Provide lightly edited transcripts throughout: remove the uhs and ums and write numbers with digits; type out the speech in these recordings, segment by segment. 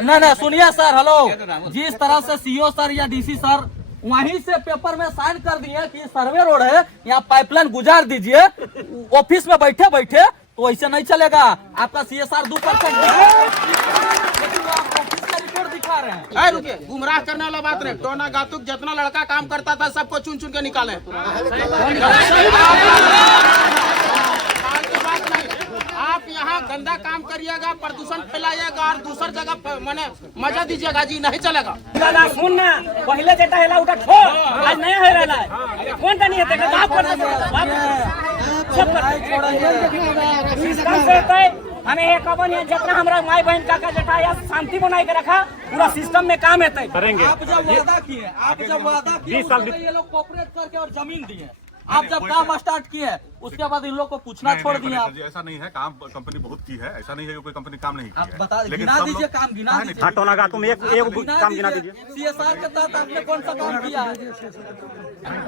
नहीं सुनिए sir, hello, जिस तरह से सीओ सर या डीसी सर वहीं से पेपर में साइन कर दिए कि सर्वे रोड है, यहाँ पाइपलाइन गुजार दीजिए, ऑफिस में बैठे बैठे, तो ऐसे नहीं चलेगा। आपका CSR 2% लेकिन आप ऑफिस का रिपोर्ट दिखा रहे हैं। रुकिए, गुमराह करने वाला बात नहीं। टोना गातुक जितना लड़का काम करता था सबको चुन चुन के निकाले। आप यहाँ गंदा काम करिएगा, प्रदूषण फैलाइएगा और दूसर जगह मैंने मजा दीजिएगा जी, नहीं चलेगा। सुन ना, पहले जेटा हेला उठा ठो, आज नया है रहला है। कौन का नहीं है तेरा बाप करता सिस्टम से होता है। हमें ये कबन है जितना हमारा माई बहन काका जेठा या शांति बनाए के रखा, पूरा सिस्टम में काम है करेंगे। आप जब वादा किए, ये लोग कोऑपरेट करके और जमीन दिए, आप जब काम स्टार्ट किए उसके बाद इन लोग को पूछना छोड़ दिया। ऐसा नहीं है, काम कंपनी बहुत की है, ऐसा नहीं है कि कोई कंपनी काम नहीं की है। बता गिना दीजिए, काम गिना दीजिए। हाँ, टोना तुम एक काम गिना दीजिए। CSR के तहत आपने कौन सा काम किया है?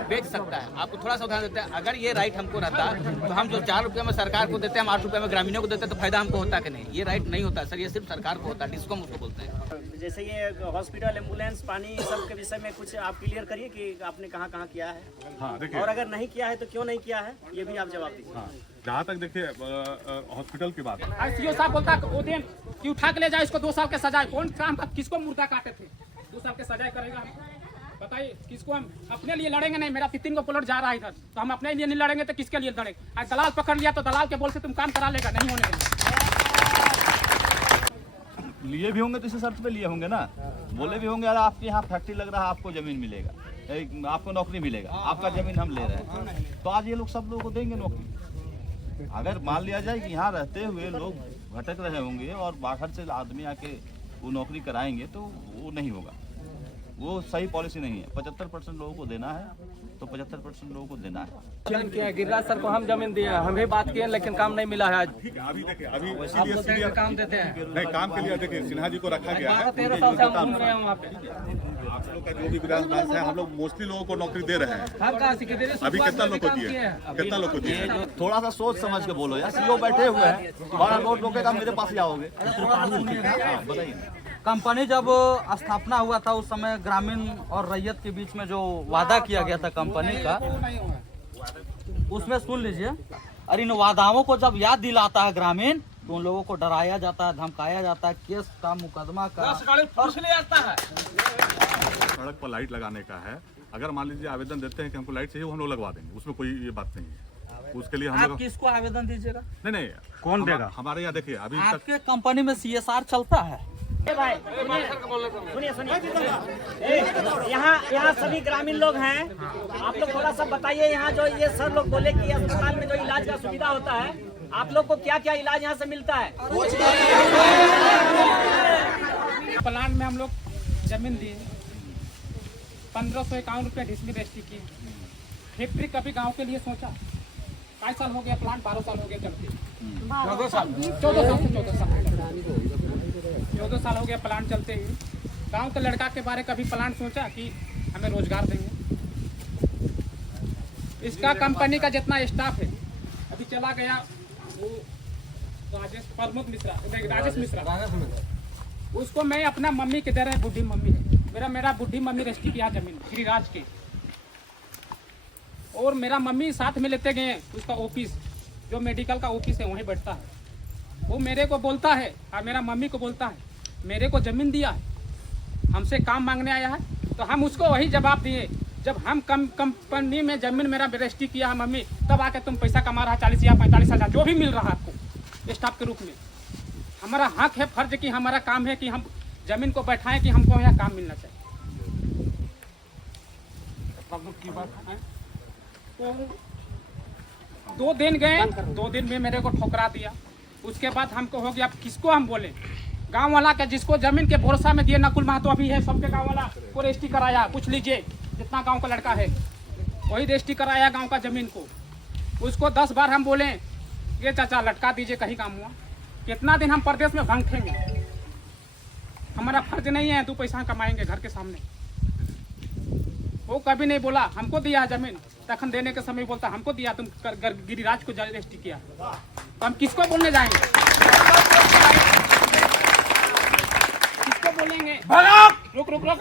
बेच सकता है। आपको थोड़ा सा उदाहरण देते हैं, अगर ये राइट हमको रहता तो हम जो 4 रुपये में सरकार को देते हैं, हम 8 रुपये में ग्रामीणों को देते हैं, तो फायदा हमको होता कि नहीं? ये राइट नहीं होता सर, ये सिर्फ सरकार को होता है, डिस्कॉम उसको बोलते हैं। जैसे ये हॉस्पिटल, एम्बुलेंस, पानी सब के विषय में कुछ आप क्लियर करिए कि आपने कहाँ कहाँ किया है। हाँ, देखिए, और अगर नहीं किया है तो क्यों नहीं किया है, ये भी आप जवाब दीजिए। हाँ, जहाँ तक देखिए हॉस्पिटल की बात है, सीओ साहब बोलता वो दिन कि उठा के ले जाए इसको 2 साल के सजाए। कौन काम का किसको मुर्दा काटे थे? 2 साल के सजाए करेगा? बताइए, किसको हम अपने लिए लड़ेंगे? नहीं, मेरा 3 को प्लॉट जा रहा है इधर, तो हम अपने लिए नहीं लड़ेंगे तो किसके लिए लड़ेंगे? आज दलाल पकड़ लिया तो दलाल के बोल से तुम काम करा लेगा, नहीं होने देंगे। लिए भी होंगे तो इसी शर्त पे लिए होंगे ना, बोले भी होंगे यार आपके यहाँ फैक्ट्री लग रहा है, आपको जमीन मिलेगा, आपको नौकरी मिलेगा, आपका जमीन हम ले रहे हैं, तो आज ये लोग सब लोगों को देंगे नौकरी। अगर मान लिया जाए कि यहाँ रहते हुए लोग भटक रहे होंगे और बाहर से आदमी आके वो नौकरी कराएंगे तो वो नहीं होगा, वो सही पॉलिसी नहीं है। 75% लोगों को देना है तो 75% लोगों को देना है। गिरिराज सर को हम जमीन दिए, हम भी बात किए, लेकिन काम नहीं मिला है आज। अभी देखिए, अभी इसीलिए काम देते हैं नहीं, काम के लिए देखिए सिन्हा जी को रखा गया है। 12-13 साल से हम घूम रहे हैं वहाँ पे। आप लोग का जो भी विकास है, हम लोग मोस्टली लोगों को नौकरी दे रहे हैं। हम कहाँ से अभी कितना लोग को दिए? कितना लोग को दिए? थोड़ा सा सोच समझ के बोलो यार, सीओ बैठे हुए हैं, तुम्हारा रोड रोकेगा, मेरे पास ही आओगे। बताइए, कंपनी जब स्थापना हुआ था उस समय ग्रामीण और रैयत के बीच में जो वादा किया गया था कंपनी का, उसमें सुन लीजिए, और इन वादाओं को जब याद दिलाता है ग्रामीण तो उन लोगों को डराया जाता है, धमकाया जाता है, केस का, मुकदमा का। सड़क पर लाइट लगाने का है, अगर मान लीजिए आवेदन देते हैं कि हमको लाइट चाहिए, वो हम लोग लगवा देंगे, उसमें कोई ये बात नहीं है। उसके लिए हम लोग किसको आवेदन दीजिएगा? नहीं, कौन देगा? हमारे यहाँ देखिए, अभी आपके कंपनी में CSR चलता है। भाई सुनिए, यहाँ सभी ग्रामीण लोग हैं, आप लोग थोड़ा सा बताइए। यहाँ जो ये सर लोग बोले कि अस्पताल में जो इलाज का सुविधा होता है, आप लोग को क्या क्या इलाज यहाँ से मिलता है? प्लांट में हम लोग जमीन दिए, 1551 रुपये डिसमिल रजिस्ट्री की। फैक्ट्री कभी गांव के लिए सोचा? कई साल हो गया प्लांट? 12 साल हो गया चलते। 14 साल हो गया प्लांट चलते हुए। गांव के लड़का के बारे कभी प्लांट सोचा कि हमें रोजगार देंगे? इसका कंपनी का जितना स्टाफ है, अभी चला गया वो राजेश मिश्रा, उसको मैं अपना मम्मी के दे रहे, बुढ़ी मम्मी है मेरा बुढ़ी मम्मी रजिस्ट्री किया जमीन गिरिराज के, और मेरा मम्मी साथ में लेते गए। उसका ऑफिस जो मेडिकल का ऑफिस है वहीं बैठता है, वो मेरे को बोलता है और मेरा मम्मी को बोलता है मेरे को ज़मीन दिया है, हमसे काम मांगने आया है, तो हम उसको वही जवाब दिए। जब हम कंपनी में ज़मीन मेरा रजिस्ट्री किया है मम्मी, तब आके तुम पैसा कमा रहा है 40 या 45 हज़ार जो भी मिल रहा है आपको स्टाफ के रूप में। हमारा हक है, फर्ज कि हमारा काम है कि हम ज़मीन को बैठाएं कि हमको यहाँ काम मिलना चाहिए। की बात है तो 2 दिन गए, 2 दिन में मेरे को ठुकरा दिया। उसके बाद हमको हो गया, अब किसको हम बोले? गांव वाला के जिसको जमीन के भरोसा में दिए, नकुल महतो अभी है, सबके गांव वाला को रजिस्ट्री कराया। पूछ लीजिए जितना गांव का लड़का है वही रजिस्ट्री कराया गांव का जमीन को। उसको 10 बार हम बोले ये चाचा लटका दीजिए, कहीं काम हुआ? कितना दिन हम प्रदेश में भंगेंगे? हमारा फर्ज नहीं है 2 पैसा कमाएंगे घर के सामने? वो कभी नहीं बोला हमको दिया जमीन, तखन देने के समय बोलता हमको दिया, तुम गिरिराज को रजिस्ट्री किया। तो हम किसको बोलने जाएंगे? किसको रुक रुक रुक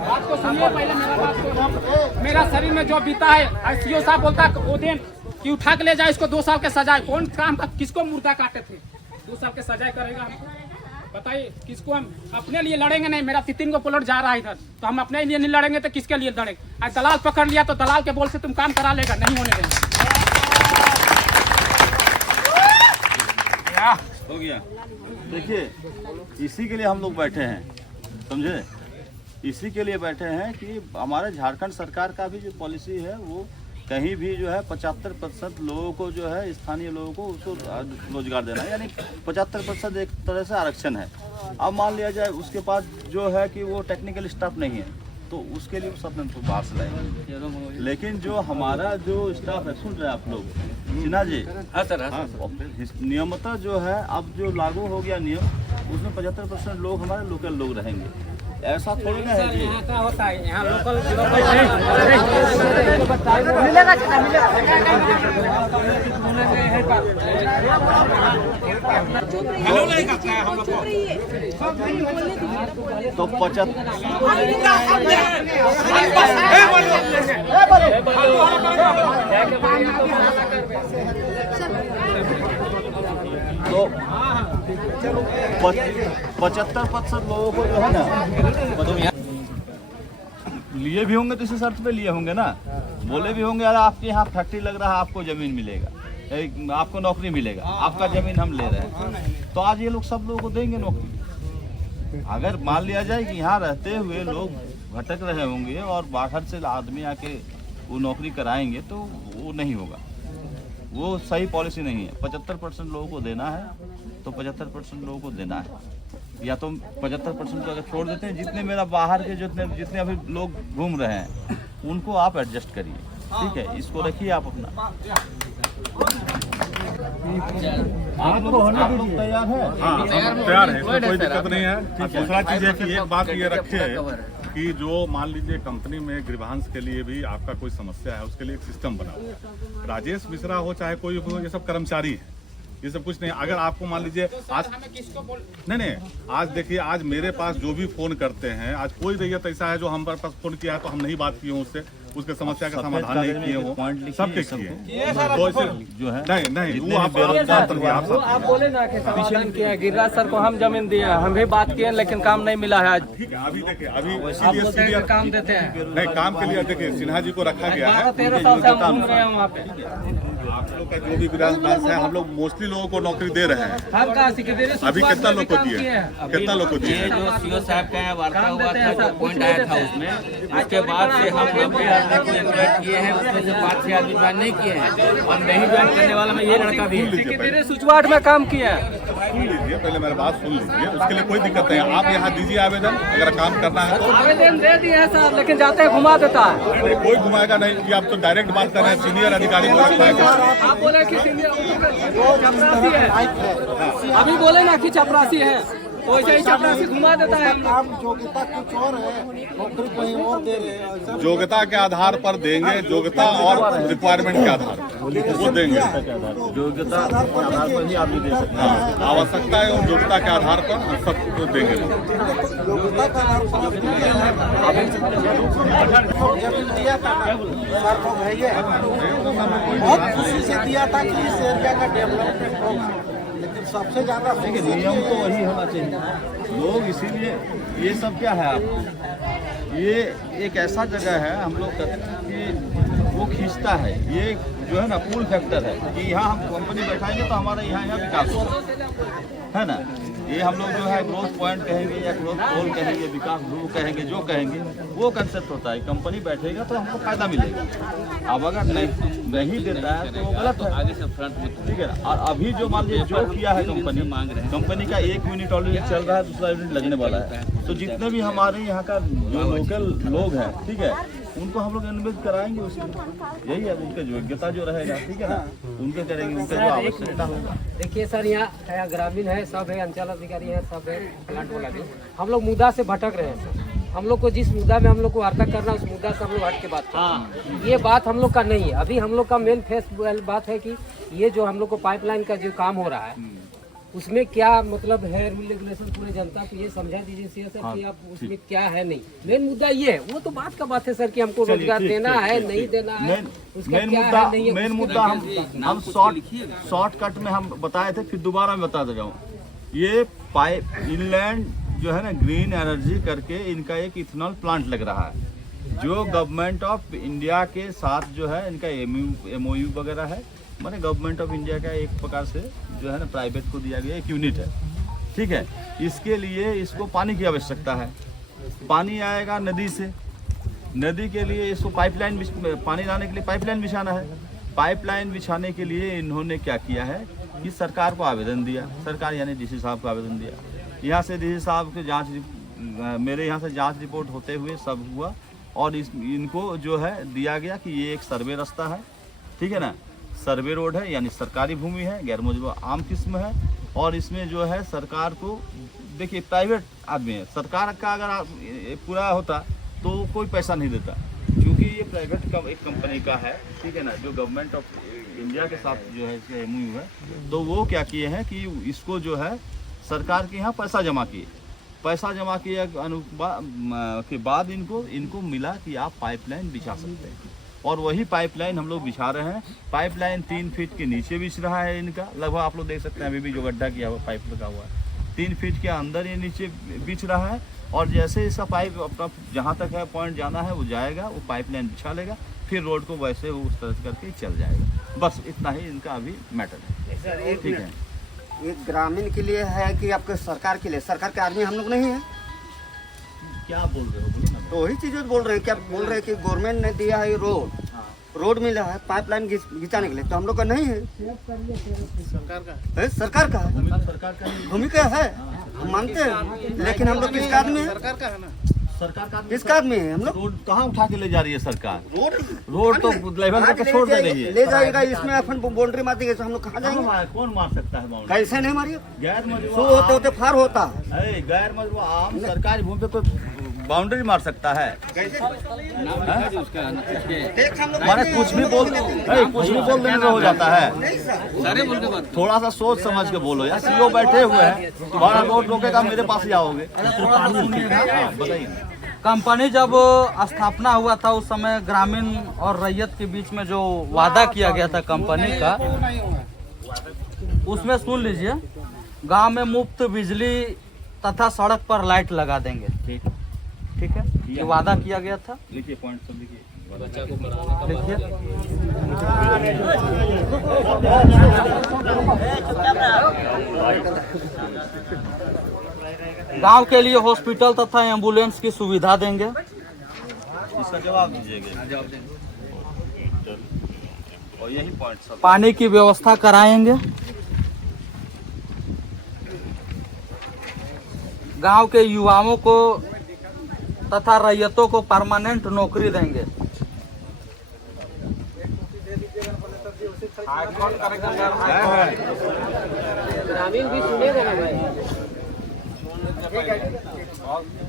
बात को सुनिए पहले मेरा बात को। मेरा शरीर में जो बीता है सीओ साहब बोलता वो दिन कि उठा के ले जाए इसको 2 साल के सजाए। कौन काम का किसको मुर्दा काटे थे? 2 साल के सजाए करेगा हमको? बताइए किसको? हम अपने लिए लड़ेंगे नहीं। मेरा 3 को प्लॉट जा रहा है इधर, तो हम अपने लिए नहीं लड़ेंगे तो किसके लिए लड़ेंगे? आज दलाल पकड़ लिया तो दलाल के बोल से तुम काम करा लेगा, नहीं होने देंगे। हो गया। देखिए, इसी के लिए हम लोग बैठे हैं, समझे? इसी के लिए बैठे हैं कि हमारे झारखंड सरकार का भी जो पॉलिसी है वो कहीं भी जो है 75% लोगों को जो है स्थानीय लोगों को उसको रोजगार देना है, यानी 75% एक तरह से आरक्षण है। अब मान लिया जाए उसके पास जो है कि वो टेक्निकल स्टाफ नहीं है तो उसके लिए सब तो बाहर से लाएंगे। लेकिन जो हमारा जो स्टाफ है, सुन रहे हैं आप लोग सिन्हा जी? हाँ सर, हाँ। नियमतः जो है अब जो लागू हो गया नियम, उसमें 75% लोग हमारे लोकल लोग रहेंगे। ऐसा थोड़ी ना है जी। यहाँ क्या होता है, यहाँ लोकल तो 75 तो 75% लोगों को जो है ना लिए भी होंगे तो इसी शर्त पे लिए होंगे ना। बोले भी होंगे यार आपके यहाँ फैक्ट्री लग रहा है, आपको जमीन मिलेगा, आपको नौकरी मिलेगा, आपका जमीन हम ले रहे हैं, तो आज ये लोग सब लोगों को देंगे नौकरी। अगर मान लिया जाए कि यहाँ रहते हुए लोग भटक रहे होंगे और बाहर से आदमी आके वो नौकरी कराएंगे तो वो नहीं होगा, वो सही पॉलिसी नहीं है। 75% लोगों को देना है तो 75% लोगों को देना है, या तो 75% को अगर छोड़ देते हैं, जितने मेरा बाहर के जितने अभी लोग घूम रहे हैं उनको आप एडजस्ट करिए, ठीक है? इसको रखिए आप अपना। आप लोग तैयार है? हाँ, हम तैयार हैं, इसमें कोई दिक्कत नहीं है। दूसरा चीज है कि एक बात ये रखे कि जो मान लीजिए कंपनी में ग्रीवांस के लिए भी आपका कोई समस्या है, उसके लिए एक सिस्टम बना हुआ है। राजेश मिश्रा हो चाहे कोई हो, ये सब कर्मचारी है, ये सब कुछ नहीं। अगर आपको मान लीजिए आज नहीं, आज देखिए, आज मेरे पास जो भी फोन करते हैं, आज कोई रैयत ऐसा है जो हमारे पास फोन किया है तो हम नहीं बात किए हूँ उससे, उसके समस्या का समाधान नहीं किए हो, सबके किए जो है नहीं वो आप बोले ना कि समाधान किया, गिरिराज सर को हम जमीन दिए, हम भी बात किए लेकिन काम नहीं मिला है आज। ठीक है, अभी देखिए, अभी काम देते हैं नहीं, काम के लिए देखिए सिन्हा जी को रखा गया है। 13 साल से हम घूम रहे हैं वहाँ पे। आप लोग का जो भी ग्रीवांस है, हम लोग मोस्टली लोगों को नौकरी दे रहे हैं। अभी कितना लोग को दिए, कितना लोग को दिए? ये जो सीओ साहब का वार्ता हुआ था, जो पॉइंट आया था उसमें, उसके बाद से हम लोग भी को इन्वाइट किए हैं, उसमें से 5-6 आदमी ज्वाइन नहीं किए हैं, और नहीं ज्वाइन करने वाला में ये लड़का भी है। सुचवाट में काम किया है। सुन लीजिए, पहले मेरी बात सुन लीजिए, उसके लिए कोई दिक्कत नहीं है। आप यहाँ दीजिए आवेदन, अगर काम करना है तो। आवेदन दे दिए हैं सर, लेकिन जाते हैं घुमा देता है। कोई घुमाएगा नहीं कि आप तो डायरेक्ट बात कर रहे हैं, सीनियर अधिकारी को रखा है। आप बोले कि चपरासी है, अभी बोले ना कि चपरासी है, वैसे ही चपरासी घुमा देता है। योग्यता कुछ और है, नौकरी कहीं और दे रहे हैं। योग्यता के आधार पर देंगे, योग्यता और रिक्वायरमेंट के आधार पर वो देंगे। योग्यता के आधार पर ही आदमी दे सकते हैं। हाँ, आवश्यकता है और योग्यता के आधार पर हम सबको देंगे। योग्यता के आधार पर जमीन दिया था सर लोग है, ये बहुत खुशी से दिया था कि इस एरिया का डेवलपमेंट होगा, लेकिन सबसे ज्यादा नियम तो वही होना चाहिए। लोग इसीलिए ये सब क्या है, आप ये एक ऐसा जगह है, हम लोग कहते हैं कि वो खींचता है, ये जो है ना पुल फैक्टर है कि यहाँ हम कंपनी बैठाएंगे तो हमारा यहाँ विकास होगा, है ना। ये हम लोग जो है ग्रोथ पॉइंट कहेंगे या ग्रोथ पोल कहेंगे, विकास ध्रुव कहेंगे, जो कहेंगे वो कंसेप्ट होता है। कंपनी बैठेगा तो हमको फायदा मिलेगा, अब अगर नहीं देता है तो वो गलत है। आगे से फ्रंट में ठीक है ना। और अभी जो मान लीजिए जो किया है कंपनी मांग रहे हैं, कंपनी का 1 यूनिट ऑलरेडी चल रहा है, दूसरा यूनिट लगने वाला है, तो जितने भी हमारे यहाँ का जो लोकल लोग हैं, ठीक है, उनको हम लोग इन्वेस्ट कराएंगे उसमें, यही है उनका योग्यता जो रहेगा, ठीक है ना, उनके करेंगे, उनका जो आवश्यकता होगा। देखिए सर, यहाँ ग्रामीण है, सब है, अंचल अधिकारी है, सब है, प्लांट वाला भी। हम लोग मुद्दा से भटक रहे हैं सर। हम लोग को जिस मुद्दा में हम लोग को वार्ता करना है उस मुद्दा से हम लोग हट के बात करें। ये बात हम लोग का नहीं है। अभी हम लोग का मेन फेस बात है कि ये जो हम लोग को पाइपलाइन का जो काम हो रहा है उसमें क्या मतलब है रूल रेगुलेशन, पूरे जनता को ये समझा दीजिए सीएम सर कि आप उसमें क्या है नहीं। मेन मुद्दा ये है, वो तो बात का बात है सर कि हमको रोजगार देना है नहीं देना है, उसका क्या है नहीं है। मेन मुद्दा हम शॉर्टकट में हम बताए थे, फिर दोबारा मैं बता दे रहा हूँ। ये पाइप इनलैंड जो है ना ग्रीन एनर्जी करके इनका एक इथेनॉल प्लांट लग रहा है जो गवर्नमेंट ऑफ इंडिया के साथ जो है इनका MOU वगैरह है। माने गवर्नमेंट ऑफ इंडिया का एक प्रकार से जो है ना प्राइवेट को दिया गया एक यूनिट है, ठीक है। इसके लिए इसको पानी की आवश्यकता है। पानी आएगा नदी से, नदी के लिए इसको पाइपलाइन पानी लाने के लिए पाइपलाइन बिछाना है। पाइपलाइन बिछाने के लिए इन्होंने क्या किया है कि सरकार को आवेदन दिया, सरकार यानी DC साहब को आवेदन दिया। यहाँ से DC साहब के मेरे यहाँ से जांच रिपोर्ट होते हुए सब हुआ और इनको जो है दिया गया कि ये एक सर्वे रास्ता है, ठीक है ना, सर्वे रोड है यानी सरकारी भूमि है, गैर मौजूदा आम किस्म है। और इसमें जो है सरकार को देखिए प्राइवेट आदमी है, सरकार का अगर पूरा होता तो कोई पैसा नहीं देता, क्योंकि ये प्राइवेट का एक कंपनी का है, ठीक है ना, जो गवर्नमेंट ऑफ इंडिया के साथ जो है इसका MOU है। तो वो क्या किए हैं कि इसको जो है सरकार के यहाँ पैसा जमा किए के बाद इनको मिला कि आप पाइपलाइन बिछा सकते हैं और वही पाइपलाइन हम लोग बिछा रहे हैं। पाइपलाइन 3 फीट के नीचे बिछ रहा है इनका, लगभग आप लोग देख सकते हैं अभी भी जो गड्ढा किया हुआ पाइप लगा हुआ है 3 फीट के अंदर ये नीचे बिछ रहा है। और जैसे इसका पाइप अपना जहाँ तक है पॉइंट जाना है वो जाएगा, वो पाइपलाइन बिछा लेगा, फिर रोड को वैसे वो उस तरह करके चल जाएगा। बस इतना ही इनका अभी मैटर है, ठीक है। ये ग्रामीण के लिए है कि आपके सरकार के लिए? सरकार के आदमी हम लोग नहीं है। क्या बोल रहे हो, बोलो ना। तो वही चीज़ बोल रहे हैं, क्या बोल रहे हैं कि गवर्नमेंट ने दिया है रोड मिला है पाइपलाइन घिंचाने के लिए, तो हम लोग का नहीं है, सरकार का है, भूमिका है, हम मानते हैं। लेकिन हम लोग किसका आदमी है? सरकार का है ना, सरकार का किसका आदमी है हम लोग? रोड कहाँ उठा के ले जा रही है सरकार? रोड तो लेवल करके छोड़ दे रही है, ले जाएगा। इसमें अपन बाउंड्री मार देंगे तो हम लोग कहाँ जाएंगे? कौन मार सकता है बाउंड्री? कैसे नहीं मारिए, गैर सो होते होते फार होता है। गैर मजबूत आम सरकारी भूमि पे कोई बाउंड्री मार सकता है? माने कुछ भी बोल देने से हो जाता है। थोड़ा सा सोच समझ के बोलो यार, CO बैठे हुए हैं, तुम्हारा रोड रोकेगा मेरे पास ही आओगे। बताइए। कंपनी जब स्थापना हुआ था उस समय ग्रामीण और रैयत के बीच में जो वादा किया गया था कंपनी का, उसमें सुन लीजिए, गांव में मुफ्त बिजली तथा सड़क पर लाइट लगा देंगे, ठीक है, ये वादा किया गया था। लिखिए पॉइंट सब लिखिए। गांव के लिए हॉस्पिटल तथा एम्बुलेंस की सुविधा देंगे। इसका जवाब दीजिएगा। और यही पॉइंट सब। पानी की व्यवस्था कराएंगे। गांव के युवाओं को तथा रैयतों को परमानेंट नौकरी देंगे। ग्रामीण भी सुनेगा ना भाई।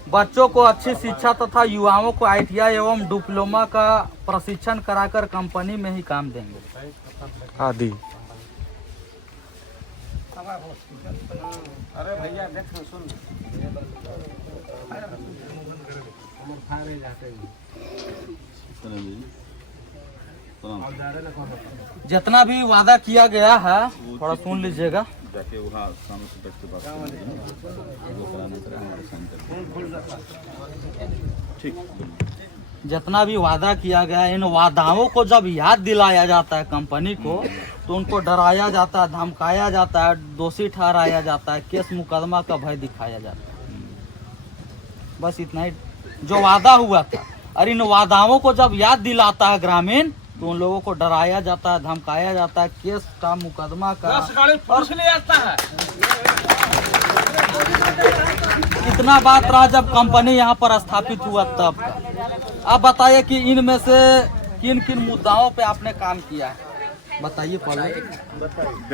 बच्चों को अच्छी शिक्षा तथा युवाओं को ITI एवं डिप्लोमा का प्रशिक्षण कराकर कंपनी में ही काम देंगे आदि। अरे भैया देख सुन, जितना भी वादा किया गया है थोड़ा सुन लीजिएगा। जाके वहाँ सामने से बैठ के बात ठीक। जितना भी वादा किया गया, इन वादाओं को जब याद दिलाया जाता है कंपनी को, तो उनको डराया जाता है, धमकाया जाता है, दोषी ठहराया जाता है, केस मुकदमा का भय दिखाया जाता है। बस इतना ही जो वादा हुआ था। और इन वादाओं को जब याद दिलाता है ग्रामीण, तो उन लोगों को डराया जाता है, धमकाया जाता है, केस का मुकदमा का इतना बात रहा जब कंपनी यहाँ पर स्थापित हुआ तब का। आप बताइए कि इनमें से किन किन मुद्दाओं पे आपने काम किया है? बताइए पहले,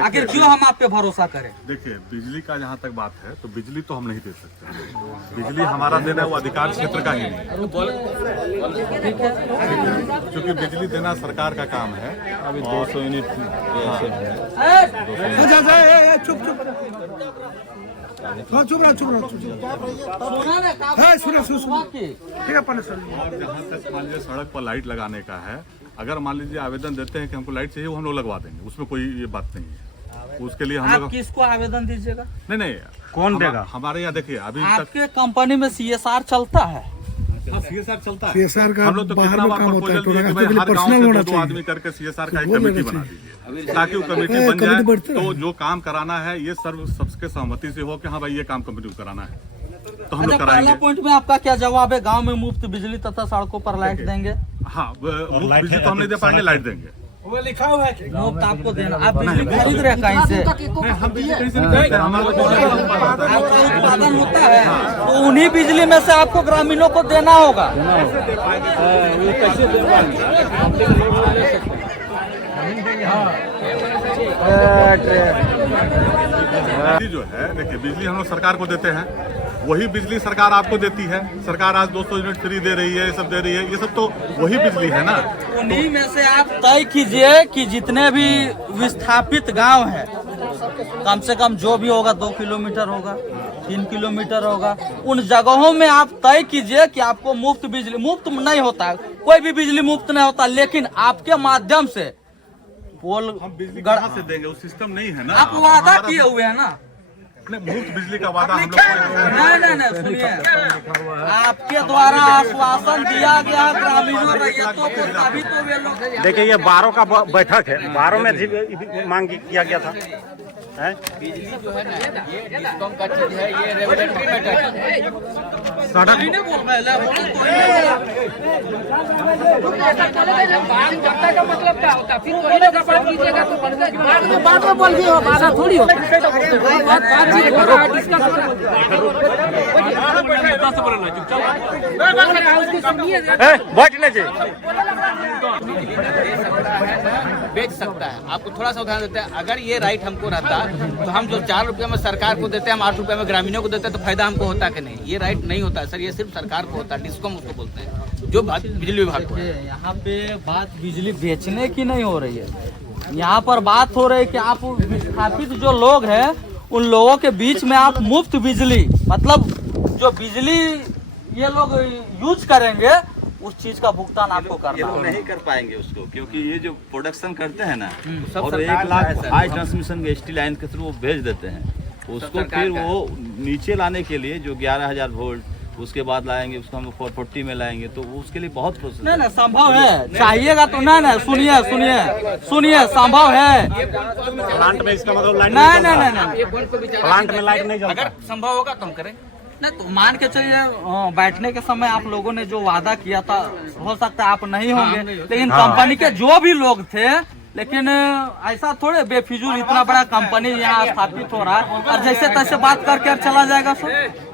आखिर क्यों हम आप पे भरोसा करें? देखिए, बिजली का जहाँ तक बात है तो बिजली तो हम नहीं दे सकते। बिजली हमारा देना वो अधिकार क्षेत्र का ही नहीं है, क्योंकि बिजली देना सरकार का काम है। अभी 200 यूनिट चुप चुप हाँ चुप रहा ठीक है पहले सर। जहाँ तक मान लीजिए सड़क पर लाइट लगाने का है, अगर मान लीजिए आवेदन देते हैं कि हमको लाइट चाहिए, वो हम लोग लगवा देंगे, उसमें कोई ये बात नहीं है। उसके लिए हम आप लोग किसको आवेदन दीजिएगा? नहीं कौन देगा? हमारे यहाँ देखिए अभी तक आपके कंपनी में CSR चलता है? CSR चलता है। CSR का हम लोग तो कितना बार प्रपोजल दिए कि भाई हर गांव से 2 आदमी करके CSR का एक कमेटी बना दीजिए, ताकि वो कमेटी बन जाए तो जो काम कराना है ये सबके सहमति से हो कि हाँ भाई ये काम कमेटी को कराना है, तो हम लोग अच्छा, पहला कराएंगे। पॉइंट में आपका क्या जवाब है? गांव में मुफ्त बिजली तथा सड़कों पर लाइट देंगे? हाँ, बिजली तो हम नहीं दे पाएंगे, लाइट देंगे। वो लिखा हुआ है मुफ्त आपको देना। आप बिजली खरीद रहे हैं कहीं से? हम बिजली कहीं से नहीं खरीदते, हमारा आपका उत्पादन होता है, तो उन्हीं बिजली में से आपको ग्रामीणों को देना होगा। बिजली जो है, देखिए बिजली हम लोग सरकार को देते हैं, वही बिजली सरकार आपको देती है। सरकार आज 200 यूनिट फ्री दे रही है, ये सब दे रही है, ये सब तो वही बिजली है ना। उन्हीं में से आप तय कीजिए कि जितने भी विस्थापित गांव हैं, कम से कम जो भी होगा 2 किलोमीटर होगा, 3 किलोमीटर होगा, उन जगहों में आप तय कीजिए कि आपको मुफ्त बिजली। मुफ्त नहीं होता, कोई भी बिजली मुफ्त नहीं होता, लेकिन आपके माध्यम से पोल हम बिजली कहाँ से देंगे? वो सिस्टम नहीं है ना। आप वादा किए हुए हैं ना। नहीं, मुफ्त बिजली का वादा हम लोग नहीं सुनिए, आपके द्वारा आश्वासन दिया गया ग्रामीणों रैयतों को, तभी तो वे लोग। देखिए ये 12 का बैठक है, 12 में भी मांग किया गया था। बिजली जो है ना, ये डिस्कॉम का चीज है, ये रेगुलेटरी मैटर है। सड़क का मतलब क्या होता है? फिर कोई लोग बात कीजिएगा तो बात में बोल दिए हो, बात थोड़ी होता बातचीत हो रहा है, डिस्कस हो रहा है। बैठने चाहिए, बेच सकता है। आपको थोड़ा सा उदाहरण देते हैं, अगर ये राइट हमको रहता तो हम जो 4 रुपये में सरकार को देते हैं, हम 8 रुपये में ग्रामीणों को देते हैं, तो फायदा हमको होता कि नहीं? ये राइट नहीं होता है सर, ये सिर्फ सरकार को होता है, डिस्कॉम उसको बोलते हैं, जो बिजली विभाग को है। यहाँ पे बात बिजली बेचने की नहीं हो रही है, यहाँ पर बात हो रही है कि आप विस्थापित जो लोग हैं, उन लोगों के बीच में आप मुफ्त बिजली, मतलब जो बिजली ये लोग यूज करेंगे उस चीज का भुगतान आपको करना ये लोग होगा। नहीं कर पाएंगे उसको, क्योंकि ये जो प्रोडक्शन करते हैं ना, सब और सरकार 1 लाख का है सर। हाई ट्रांसमिशन के ST लाइन के थ्रू वो भेज देते हैं, उसको सरकार फिर का है। वो नीचे लाने के लिए जो 11,000 वोल्ट, उसके बाद लाएंगे उसको हम 440 में लाएंगे, तो वो उसके लिए बहुत प्रोसेस नहीं नहीं संभव है, चाहिएगा तो। नहीं सुनिए संभव है। प्लांट में इसका मतलब लाइट नहीं प्लांट में लाइट नहीं जलता। अगर संभव होगा तो हम करें। नहीं तो मान के चलिए, बैठने के समय आप लोगों ने जो वादा किया था, हो सकता है आप नहीं होंगे, लेकिन कंपनी के जो भी लोग थे, लेकिन ऐसा थोड़े बेफिजूल इतना बड़ा कंपनी यहाँ स्थापित हो रहा है और जैसे तैसे बात करके चला जाएगा सर।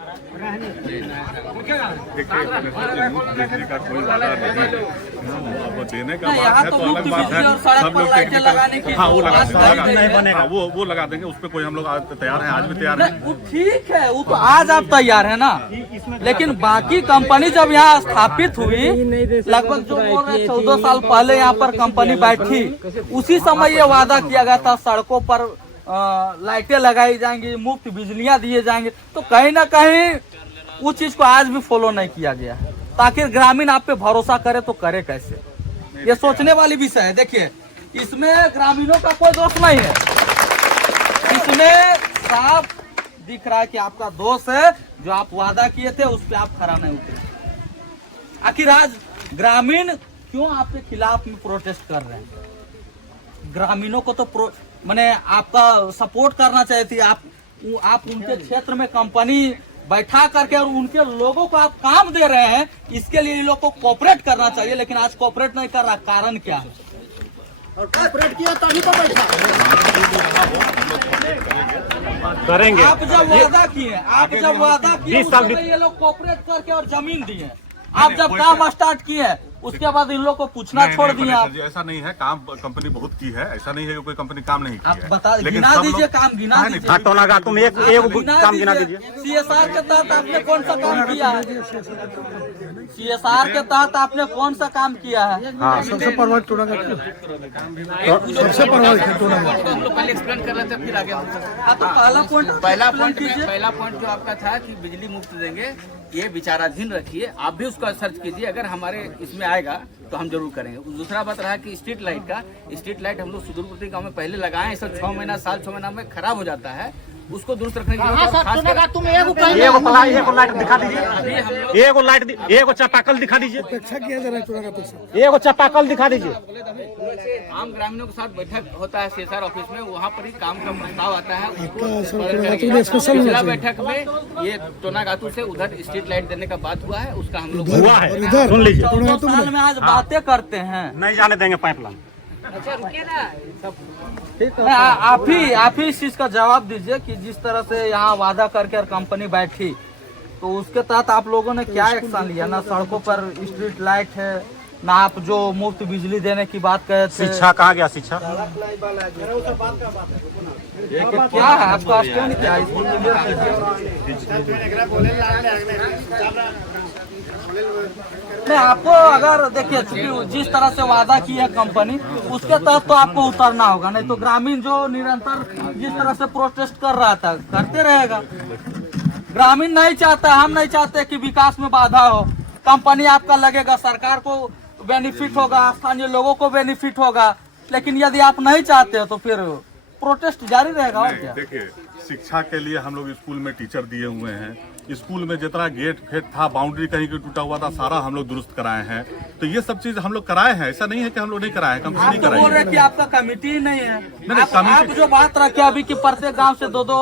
बिजली का कोई वादा नहीं है, अब देने का नहीं, बात यहाँ है तो तो अलग मुफ्त बात बिजली है। और सड़क सब पर लोग लाइटें टेक्निकल, लगाने की हाँ वो जो लगा बात देंगे, नहीं बनेगा। हाँ वो लगा देंगे, उस पर कोई हम लोग आज तैयार हैं, आज भी तैयार नहीं, हैं। वो ठीक है, वो तो आज आप तैयार है ना, लेकिन बाकी कंपनी जब यहाँ स्थापित हुई, लगभग जो बोल रहे 14 साल पहले यहाँ पर कंपनी बैठी, उसी समय ये वादा किया गया था सड़कों पर लाइटें लगाई जाएंगी, मुफ्त बिजलियां दिए जाएंगे, तो कहीं ना कहीं उस चीज को आज भी फॉलो नहीं किया गया, ताकि ग्रामीण आप पे भरोसा करे तो करे कैसे? ये सोचने वाली विषय है। देखिए, इसमें ग्रामीणों का कोई दोष नहीं है, इसमें साफ दिख रहा है कि आपका दोष है, जो आप वादा किए थे उस पर आप खरा नहीं उतरे। आखिर आज ग्रामीण क्यों आपके खिलाफ में प्रोटेस्ट कर रहे हैं? ग्रामीणों को तो माने आपका सपोर्ट करना चाहिए थी। आप उनके क्षेत्र में कंपनी बैठा करके और उनके लोगों को आप काम दे रहे हैं, इसके लिए लोग को कोऑपरेट करना चाहिए, लेकिन आज कोऑपरेट नहीं कर रहा। कारण क्या है? और कॉर्पोरेट किया तभी तो बैठा। करेंगे। आप जब वादा किए, 20 साल उसमें ये लोग कोऑपरेट करके और जमीन दिए, आप जब काम स्टार्ट किए उसके बाद इन लोग को पूछना छोड़ दिया आप। जी ऐसा नहीं है, काम कंपनी बहुत की है, ऐसा नहीं है कि कोई कंपनी काम नहीं की आप है। बता लेकिन गिना सब दीजिए लोग- काम गिना हाँ, नहीं, दीजिए। हाँ टोना तुम एक काम गिना दीजिए। CSR के तहत आपने कौन सा काम किया है? CSR के तहत आपने कौन सा काम किया है? हाँ सबसे प्रभावित टोना का हम लोग पहले एक्सप्लेन कर रहे थे, फिर आगे हाँ, तो पहला पॉइंट जो आपका था कि बिजली मुफ्त देंगे, ये विचाराधीन रखिए, आप भी उसका सर्च कीजिए, अगर हमारे इसमें आएगा तो हम जरूर करेंगे। दूसरा बात रहा कि स्ट्रीट लाइट हम लोग सुदूरवर्ती गांव में पहले लगाए हैं, सब 6 महीना 6 महीना में खराब हो जाता है, उसको दुरुस्त रखने के लिए तुम एगो लाइट दिखा दीजिए, एगो चापाकल दिखा दीजिए, एगो चापाकल दिखा दीजिए। आम ग्रामीणों के साथ बैठक होता है CSR ऑफिस में, वहाँ पर ही काम का प्रस्ताव आता है। पिछला बैठक में ये टोनागातू से उधर स्ट्रीट लाइट देने का बात हुआ है, उसका हम लोग हुआ है, सुन लीजिए। 14 साल में आज बातें करते हैं। नहीं जाने देंगे पाइपलाइन। आप ही इस चीज का जवाब दीजिए कि जिस तरह से यहाँ वादा करके और कंपनी बैठी, तो उसके तहत आप लोगों ने क्या एक्शन लिया? ना सड़कों पर स्ट्रीट लाइट है, ना आप जो मुफ्त बिजली देने की बात कहे थे। शिक्षा कहाँ गया? शिक्षा क्या है आपका स्टैंड, क्या है? इसको क्लियर नहीं, आपको अगर देखिए चूंकि जिस तरह से वादा की है कंपनी, उसके तहत तो आपको उतरना होगा, नहीं तो ग्रामीण जो निरंतर जिस तरह से प्रोटेस्ट कर रहा था करते रहेगा। ग्रामीण नहीं चाहता, हम नहीं चाहते कि विकास में बाधा हो। कंपनी आपका लगेगा, सरकार को बेनिफिट होगा, स्थानीय लोगों को बेनिफिट होगा, लेकिन यदि आप नहीं चाहते हो तो फिर प्रोटेस्ट जारी रहेगा। और क्या? देखिए, शिक्षा के लिए हम लोग स्कूल में टीचर दिए हुए हैं, स्कूल में जितना गेट फेट था, बाउंड्री कहीं की टूटा हुआ था, सारा हम लोग दुरुस्त कराए हैं। तो ये सब चीज हम लोग कराए हैं, ऐसा नहीं है कि हम लोग नहीं कराए हैं, कंपनी आप नहीं तो बोल कराई रहे है। कि आपका कमेटी ही नहीं है। नहीं, आप जो बात रखे अभी कि प्रत्येक गांव से 2-2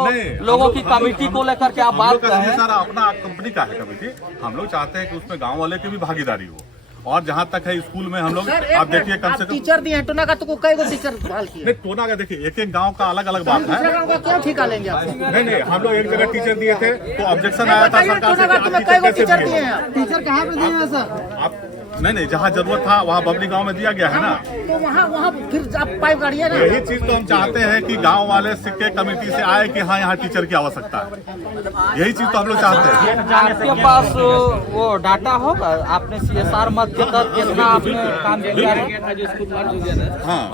लोगों की कमेटी को लेकर के आप बात कर रहे हैं। सारा अपना कंपनी का है कमेटी, हम लोग चाहते हैं कि उसमें गाँव वाले की भी भागीदारी हो। और जहाँ तक है स्कूल में हम लोग, आप देखिए कम से कम टीचर दिए हैं टोना का, तो कई गो टीचर बहाल किए? नहीं, टोना का देखिए एक एक गांव का अलग अलग बात है। गाँव का क्या ठिका लेंगे आप? नहीं, हम लोग एक जगह टीचर दिए थे तो ऑब्जेक्शन आया था सरकार से कि आप तुम्हें कई गो कैसे टीचर दिए? दिए हैं? टीचर कहाँ पे दिए हैं सर? आप नहीं, जहाँ जरूरत था वहाँ बबली गांव में दिया गया है ना। तो वहाँ फिर आप पाइप गाड़िए ना। यही चीज तो हम चाहते हैं कि गांव वाले सिक्के कमेटी से आए कि हाँ यहाँ टीचर की आवश्यकता है, यही चीज तो हम लोग चाहते हैं। आपके पास वो डाटा होगा, आपने CSR मत के तहत कितना आपने काम किया है? हाँ,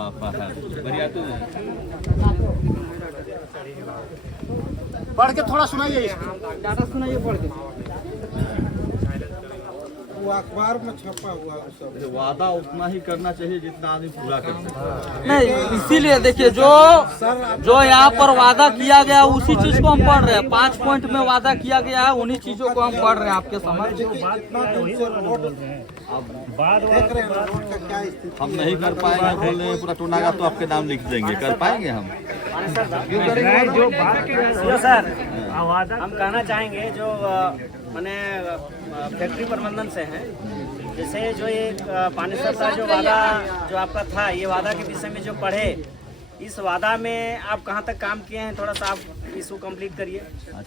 पढ़ के थोड़ा सुनाइए इसको। डाटा सुनाइए पढ़ के। वो अखबार में छपा हुआ है सब। वादा उतना ही करना चाहिए जितना आदमी पूरा कर सके। नहीं, इसीलिए देखिए जो यहाँ पर वादा किया गया उसी चीज को हम पढ़ रहे हैं। 5 पॉइंट में वादा किया गया है, उन्हीं चीजों को हम पढ़ रहे हैं आपके समझ। हम नहीं कर पाएंगे, बोल रहे हैं पूरा टोना का तो आपके नाम लिख देंगे, कर पाएंगे हम? सर, हम कहना चाहेंगे जो मैंने फैक्ट्री प्रबंधन से हैं, जैसे जो ये पानी का जो वादा जो आपका था, ये वादा के विषय में जो पढ़े, इस वादा में आप कहाँ तक काम किए हैं, थोड़ा सा आप इसको कंप्लीट करिए।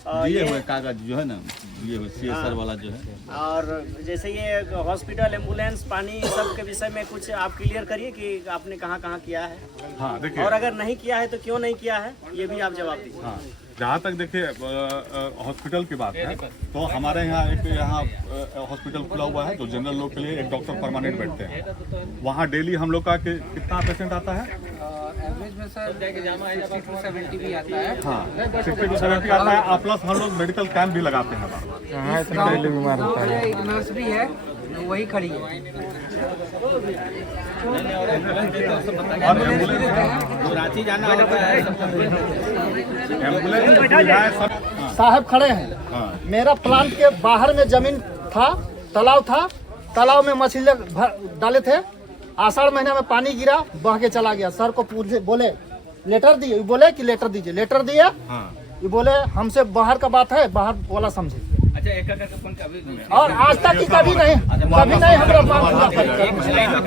दिए हुए कागज जो है ना, दिए हुए CSR वाला जो है। और जैसे ये हॉस्पिटल, एम्बुलेंस, पानी, सब के विषय में कुछ आप क्लियर करिए कि आपने कहाँ कहाँ किया है। हाँ, देखिए, और अगर नहीं किया है तो क्यों नहीं किया है, ये भी आप जवाब दीजिए। हाँ, जहाँ तक देखिए हॉस्पिटल की बात है, तो हमारे यहाँ हॉस्पिटल खुला हुआ है जो जनरल लोग के लिए, एक डॉक्टर परमानेंट बैठते हैं वहाँ। डेली हम लोग का कितना पेशेंट आता है? एवरेज में सर 60 to 70 भी आता है। हाँ, 60 to 70 आता है। प्लस हम लोग मेडिकल कैंप भी लगाते हैं। एक नर्स भी है, वही खड़ी है। और रांची जाना होता है, एम्बुलेंस सुविधाएं सब। साहब खड़े हैं। हाँ, मेरा प्लांट के बाहर में जमीन था, तालाब था, तालाब में मछली डाले थे। आषाढ़ महीने में पानी गिरा, बह के चला गया। सर को पूछे, बोले लेटर दिए, बोले कि लेटर दीजिए। लेटर दिया, ये बोले हमसे बाहर का बात है, बाहर वाला समझे। अच्छा, एक करके फोन का अभी और आज तक की कभी नहीं हमारा मांग पूरा करें।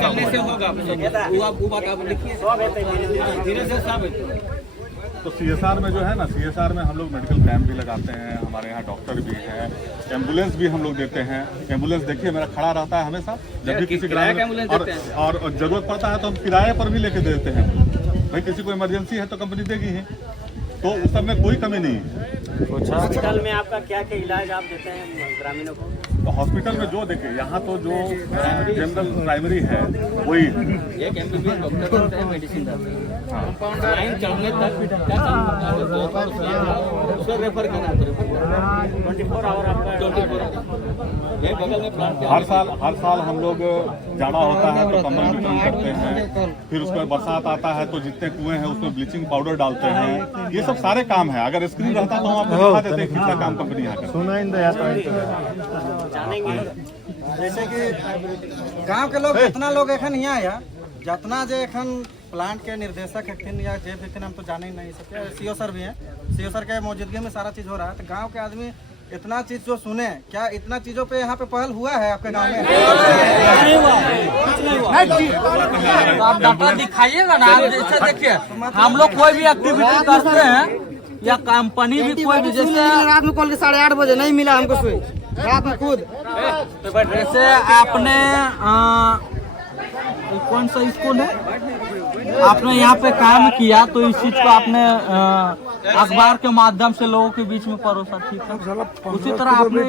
चलने से होगा, वो बात आप लिखिए, धीरे से सब तो CSR में जो है ना, CSR में हम लोग मेडिकल कैंप भी लगाते हैं, हमारे यहाँ डॉक्टर भी हैं, एम्बुलेंस भी हम लोग देते हैं। एम्बुलेंस देखिए मेरा खड़ा रहता है हमेशा, जब भी किसी ग्रामीण और जरूरत पड़ता है तो हम किराए पर भी लेके देते हैं। भाई किसी को इमरजेंसी है तो कंपनी देगी ही, तो उस सब में कोई कमी नहीं है। हॉस्पिटल में आपका क्या क्या इलाज आप देते हैं ग्रामीणों को? तो हॉस्पिटल में जो देखिए, यहाँ तो जो जनरल प्राइमरी है वही एक MBBS डॉक्टर होते हैं, मेडिसिन देते हैं। लाइन चढ़ने तक क्या काम करता है, उसको रेफर करना है 24 आवर आपका 24 आवर। ये बगल में प्लांट हर साल हम लोग जाना होता है तो कमल वितरण करते हैं। फिर उसके बाद बरसात आता है तो जितने कुएं हैं उसमें ब्लीचिंग पाउडर डालते हैं। ये सब सारे काम है। अगर स्क्रीन रहता तो हम आपको दिखा देते हैं कितना काम कंपनी यहाँ जानेंगे। जैसे कि गांव के लोग जितना लोग एखन यहाँ आया, जितना जे एखन प्लांट के निर्देशक हथिन या जे भी हम तो जाने ही नहीं सकते। CO सर भी हैं, CO सर के मौजूदगी में सारा चीज हो रहा है। तो गांव के आदमी इतना चीज जो सुने, क्या इतना चीजों पे यहाँ पे पहल हुआ है आपके गांव में? तो आप डॉक्टर दिखाइएगा ना। आप जैसे देखिए, हम लोग कोई भी एक्टिविटी करते हैं या कंपनी भी कोई भी, जैसे रात में कॉल के 8:30 बजे नहीं मिला हमको सुई, रात में खुद जैसे आपने कौन सा स्कूल है, आपने यहाँ पे काम किया तो इस चीज को आपने अखबार के माध्यम से लोगों के बीच में परोसा, ठीक है। उसी तरह आपने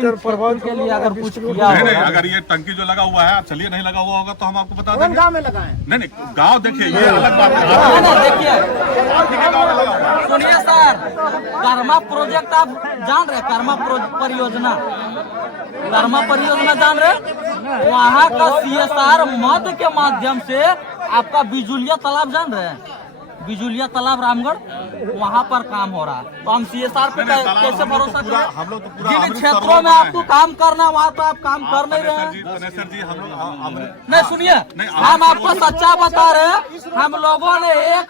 के लिए अगर कुछ किया नहीं, अगर ये टंकी जो लगा हुआ है, आप चलिए नहीं लगा हुआ होगा तो हम आपको बता देंगे। गाँव में लगाए नहीं, गाँव देखिए ये अलग बात है। देखिए सुनिए सर, कर्मा प्रोजेक्ट आप जान रहे, कर्मा परियोजना जान रहे, वहाँ का CSR मद के माध्यम से आपका बिजुलिया तालाब जान रहे हैं, बिजुलिया तालाब रामगढ़, वहाँ पर काम हो रहा है। तो हम CSR पे कैसे भरोसा करें? हम लोग तो जिन क्षेत्रों में आपको काम करना वहाँ तो आप काम कर नहीं रहे हैं। सर जी हम लोग नहीं सुनिए, हम आपको सच्चा बता रहे हैं। हम लोगों ने 1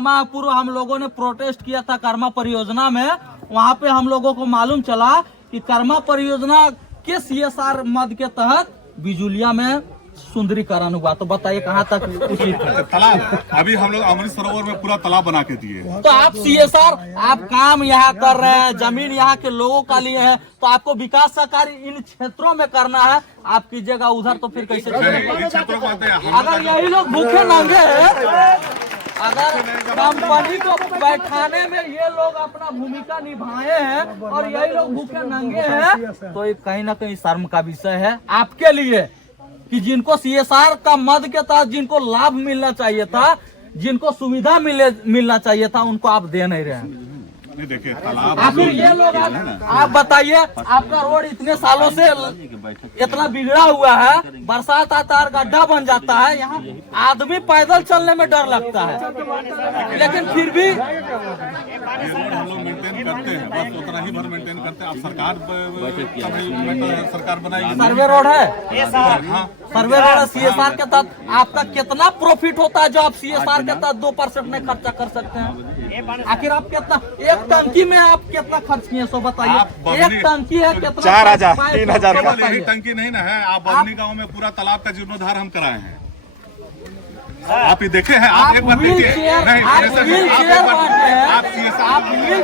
माह पूर्व हम लोगों ने प्रोटेस्ट किया था कर्मा परियोजना में। वहाँ पे हम लोगों को मालूम चला कि कर्मा परियोजना के CSR मद के तहत बिजुलिया में सुंदरीकरण हुआ। तो बताइए कहाँ तक उचित है? तालाब अभी हम लोग अमृत सरोवर में पूरा तालाब बना के दिए। तो आप CSR आप काम यहाँ कर रहे हैं, जमीन यहाँ के लोगों का लिए है, तो आपको विकास का कार्य इन क्षेत्रों में करना है, आप कीजिएगा उधर तो फिर कैसे चलेगा? अगर यही लोग भूखे नंगे हैं, अगर कंपनी को बैठाने में ये लोग अपना भूमिका निभाए हैं और यही लोग भूखे नंगे हैं, तो ये कहीं ना कहीं शर्म का विषय है आपके लिए कि जिनको CSR का मद के तहत जिनको लाभ मिलना चाहिए था, जिनको सुविधा मिलना चाहिए था, उनको आप दे नहीं रहे हैं। नहीं देखिए तालाब आखिर ये लोग आप बताइए, आपका रोड इतने सालों से इतना बिगड़ा हुआ है, बरसात आता है गड्ढा बन जाता है, यहाँ आदमी पैदल चलने में डर लगता है, लेकिन फिर भी रोड हम लोग मेंटेन करते हैं, बस उतना ही भर मेंटेन करते हैं। अब सरकार बनाएगी, सर्वे रोड है, सर्वे रोड है CSR के तहत। आपका कितना प्रॉफिट होता है जो आप CSR के तहत 2% में खर्चा कर सकते हैं? आखिर आप कितना, एक टंकी में आप कितना खर्च किए सो बताइए। एक टंकी है कितना? 4,000 3,000 का। यही टंकी नहीं ना है, आप बबनी गांव में पूरा तालाब का जीर्णोद्धार हम कराए हैं। आप ये देखे हैं, आप एक बार देखिए। व्हील चेयर बांट रहे हैं, आप व्हील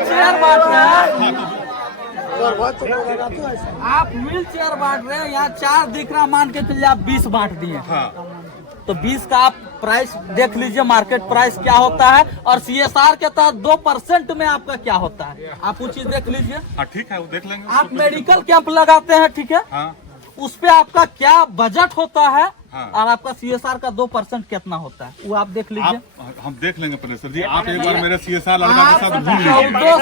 चेयर बांट रहे हैं, यहाँ 4 दिख रहा, मान के चलिए आप 20 बांट दिए, तो 20 का आप प्राइस देख लीजिए, मार्केट प्राइस क्या होता है, और CSR के तहत 2% में आपका क्या होता है, आप वो चीज देख लीजिए। ठीक है, वो देख लेंगे। आप मेडिकल कैंप लगाते हैं, ठीक है, उस पे आपका क्या बजट होता है और आपका CSR का 2% कितना होता है, वो आप देख लीजिए। हम देख लेंगे प्रोफेसर जी, आप एक बार मेरे CSR लड़का के साथ घूम लीजिए, हम लोग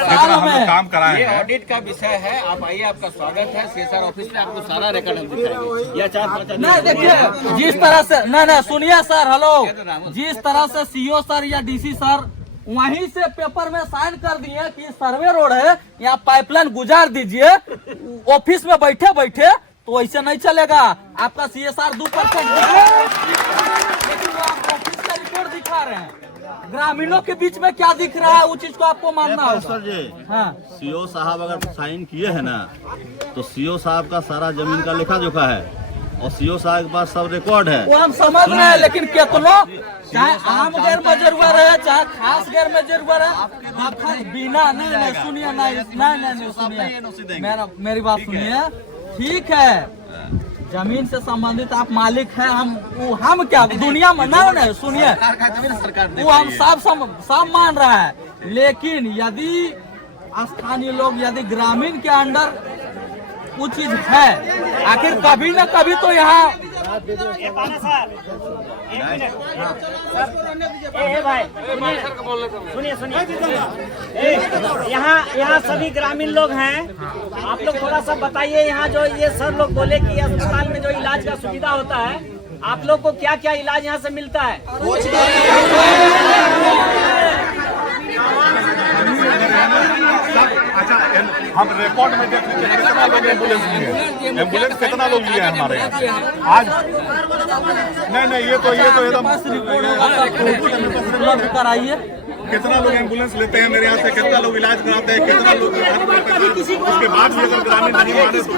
काम कराए हैं। ऑडिट का विषय है, आप आइए, आपका स्वागत है CSR ऑफिस में, आपको सारा रिकॉर्ड हम दिखाएंगे। या 4-5 नहीं देखिए, जिस तरह से नहीं सुनिए सर, हेलो, जिस तरह से CO सर या DC सर वहीं से पेपर में साइन कर दिए कि सर्वे रोड है, यहाँ पाइपलाइन गुजार दीजिए, ऑफिस में बैठे बैठे, तो ऐसे नहीं चलेगा। आपका CSR 2%, लेकिन वो आप ऑफिस का रिपोर्ट दिखा रहे हैं। ग्रामीणों के बीच में क्या दिख रहा है, वो चीज को आपको मानना होगा। सर जी, हाँ, CO साहब अगर साइन किए हैं ना, तो CO साहब का सारा जमीन का लेखा जोखा है, और सीओ साहब के पास सब रिकॉर्ड है। वो हम समझ रहे हैं, लेकिन कितनों चाहे आम गैर मजरूआ रहे चाहे खास गैर मजरूआ रहे, बिना नहीं सुनिए नहीं सुनिए मेरी बात सुनिए। ठीक है, जमीन से संबंधित आप मालिक हैं, हम क्या दुनिया में नहीं सुनिए, वो हम सब मान रहा है। लेकिन यदि स्थानीय लोग यदि ग्रामीण के अंडर कुछ चीज है, आखिर कभी न कभी तो यहाँ सुनिए यहाँ सभी ग्रामीण लोग हैं। आप लोग थोड़ा सा बताइए, यहाँ जो ये सर लोग बोले कि अस्पताल में जो इलाज का सुविधा होता है, आप लोग को क्या क्या इलाज यहाँ से मिलता है? अच्छा, हम रिकॉर्ड में देख लीजिए कितना लोग एम्बुलेंस कितना लोग लिए हैं हमारे यहाँ आज। नहीं ये तो एकदम उपलब्ध कराइए। कितना लोग एम्बुलेंस लेते हैं मेरे यहाँ से, कितना लोग इलाज कराते हैं, कितना लोग उसके बाद भी अगर ग्रामीण नहीं माने तो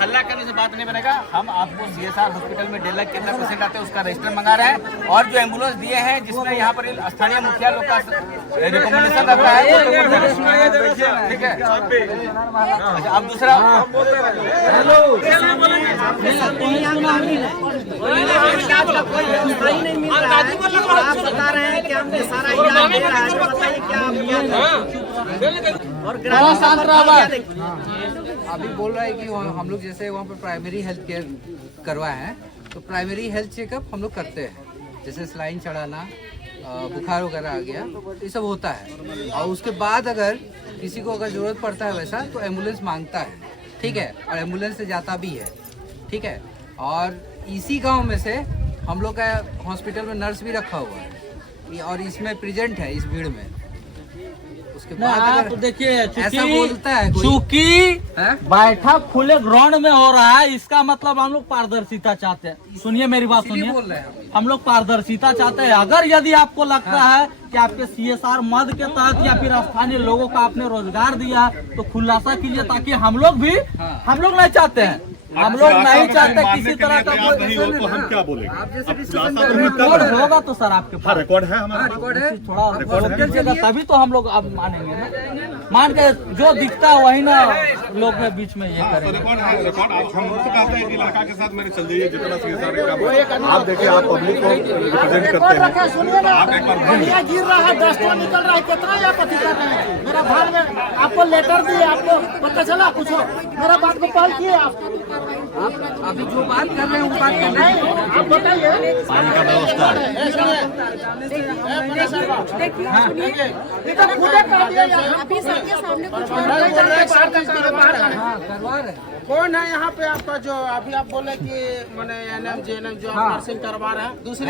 हल्ला करने से बात नहीं बनेगा। हम आपको CSR हॉस्पिटल में डेली कितना पेशेंट आते हैं उसका रजिस्टर मंगा रहे हैं, और जो एम्बुलेंस दिए हैं जिसमें यहाँ पर स्थानीय मुखिया लोग का रिकमेंडेशन रहता है, ठीक है। अच्छा, अब दूसरा आप बता रहे हैं कि हमने सारा इलाज दे रहा है, बताइए क्या और अभी बोल रहा है कि हम लोग जैसे वहाँ पर प्राइमरी हेल्थ केयर करवाए हैं, तो प्राइमरी हेल्थ चेकअप हम लोग करते हैं, जैसे सलाइन चढ़ाना, बुखार वगैरह आ गया, ये सब होता है। और उसके बाद अगर किसी को अगर ज़रूरत पड़ता है वैसा तो एम्बुलेंस मांगता है, ठीक है, और एम्बुलेंस से जाता भी है, ठीक है। और इसी गांव में से हम लोग का हॉस्पिटल में नर्स भी रखा हुआ है और इसमें प्रेजेंट है इस भीड़ में। उसके बाद आप देखिए, ऐसा बोलता है चूंकि बैठक खुले ग्राउंड में हो रहा है, इसका मतलब हम लोग पारदर्शिता चाहते हैं। सुनिए मेरी बात सुनिए, हम लोग पारदर्शिता चाहते हैं। अगर यदि आपको लगता है कि आपके CSR मद के तहत या फिर स्थानीय लोगों का आपने रोजगार दिया, तो खुलासा कीजिए, ताकि हम लोग नहीं चाहते हैं, हम लोग नहीं चाहते किसी तरह का कोई नहीं हो तो हम क्या बोलेंगे। रिकॉर्ड होगा तो सर आपके पास रिकॉर्ड है हमारा, रिकॉर्ड है, थोड़ा तभी तो हम लोग अब मानेंगे ना। मान के जो दिखता है वही ना लोग के बीच में ये करेंगे। रिकॉर्ड है, रिकॉर्ड आप हम तो कहते हैं कि लड़का के साथ मेरे चल जाइए, जितना CSR का काम आप देखिए, आप पब्लिक को रिप्रेजेंट करते हैं। सुनिए ना, आप एक बार बढ़िया गिर रहा है, डस्टर निकल रहा है, कितना या पति कर रहे हैं। मेरा भाग में आपको लेटर दिए, आपको पता चला कुछ, मेरा बात को पहल किए आप अभी जो बात कर रहे हैं वो बात कर रहे हैं, आप बताइए। पानी का व्यवस्था है, करवा रहे हैं। कौन है यहाँ पे आपका जो अभी आप बोले कि मैंने NM JNM जो आप नर्सिंग करवा रहे हैं? दूसरी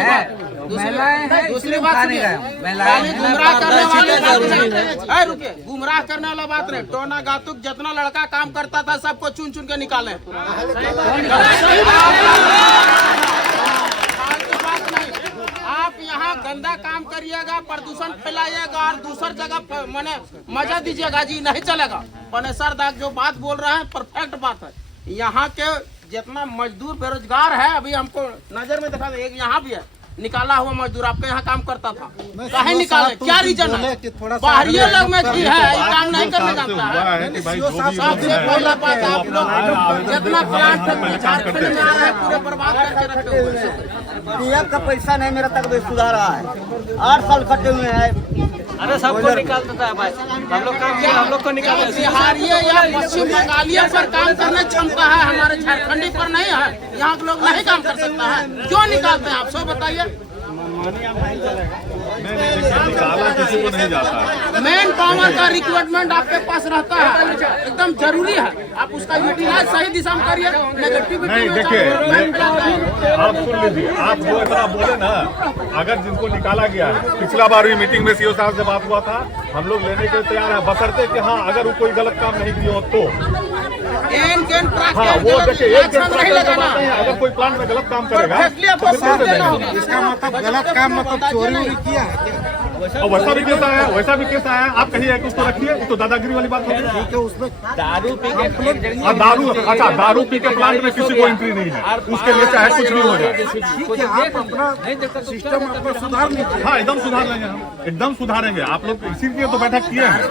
बात रुकिए, गुमराह करने वाला बात नहीं, टोना गातुक जितना लड़का काम करता था सबको चुन चुन के निकाले। आप यहाँ गंदा काम करिएगा, प्रदूषण फैलाइएगा और दूसर जगह मैंने मजा दीजिएगा जी, नहीं चलेगा। पनेसर दाग जो बात बोल रहा है परफेक्ट बात है। यहाँ के जितना मजदूर बेरोजगार है, अभी हमको नजर में दिखा दे, एक यहाँ भी है निकाला हुआ मजदूर आपके यहाँ काम करता था, कहीं निकाले, क्या रीजन है? बाहरी लोग में भी है, काम नहीं करने जाता है। सबसे पहला बात, आप लोग जितना प्लांट झारखंड में आ रहा है पूरे बर्बाद करके रखे हुए हैं। PF का पैसा नहीं मेरा तक सुधार रहा है, 8 साल कटे हुए हैं। अरे सबको निकाल देता है भाई, हम लोग काम किया, हम लोग को निकाल। बिहारिये या पश्चिम बंगालियों पर काम करने क्षमता है, हमारे झारखंडी पर नहीं है। यहाँ के लोग नहीं काम कर सकता है, क्यों निकालते हैं आप सब बताइए। किसी को नहीं जाता है। मैन पावर का रिक्वायरमेंट आपके पास रहता है, एकदम जरूरी है। आप उसका यूटिलाइज सही दिशा में करिए, नेगेटिविटी नहीं देखिए, आप सुन लीजिए, आप वो इतना बोले ना, अगर जिनको निकाला गया है, पिछला बार भी मीटिंग में CO साहब से बात हुआ था, हम लोग लेने के तैयार है, बशर्ते कि हाँ अगर वो कोई गलत काम नहीं किया हो तो हाँ वो देखिए, अगर कोई प्लांट में गलत काम करेगा तो इसका मतलब गलत काम मतलब चोरी किया है। और वैसा भी केस आया, वैसा भी केस आया, आप कहिए कि उसको रखिए, तो दादागिरी वाली बात होगी। ठीक है, उसमें दारू पी के दारू, अच्छा दारू पी के प्लांट में किसी को एंट्री नहीं है, उसके लिए चाहे कुछ भी हो जाए। ठीक है, आप अपना सिस्टम अपना सुधार लीजिए। हाँ एकदम सुधार लेंगे हम, एकदम सुधारेंगे। आप लोग इसीलिए तो बैठक किए हैं।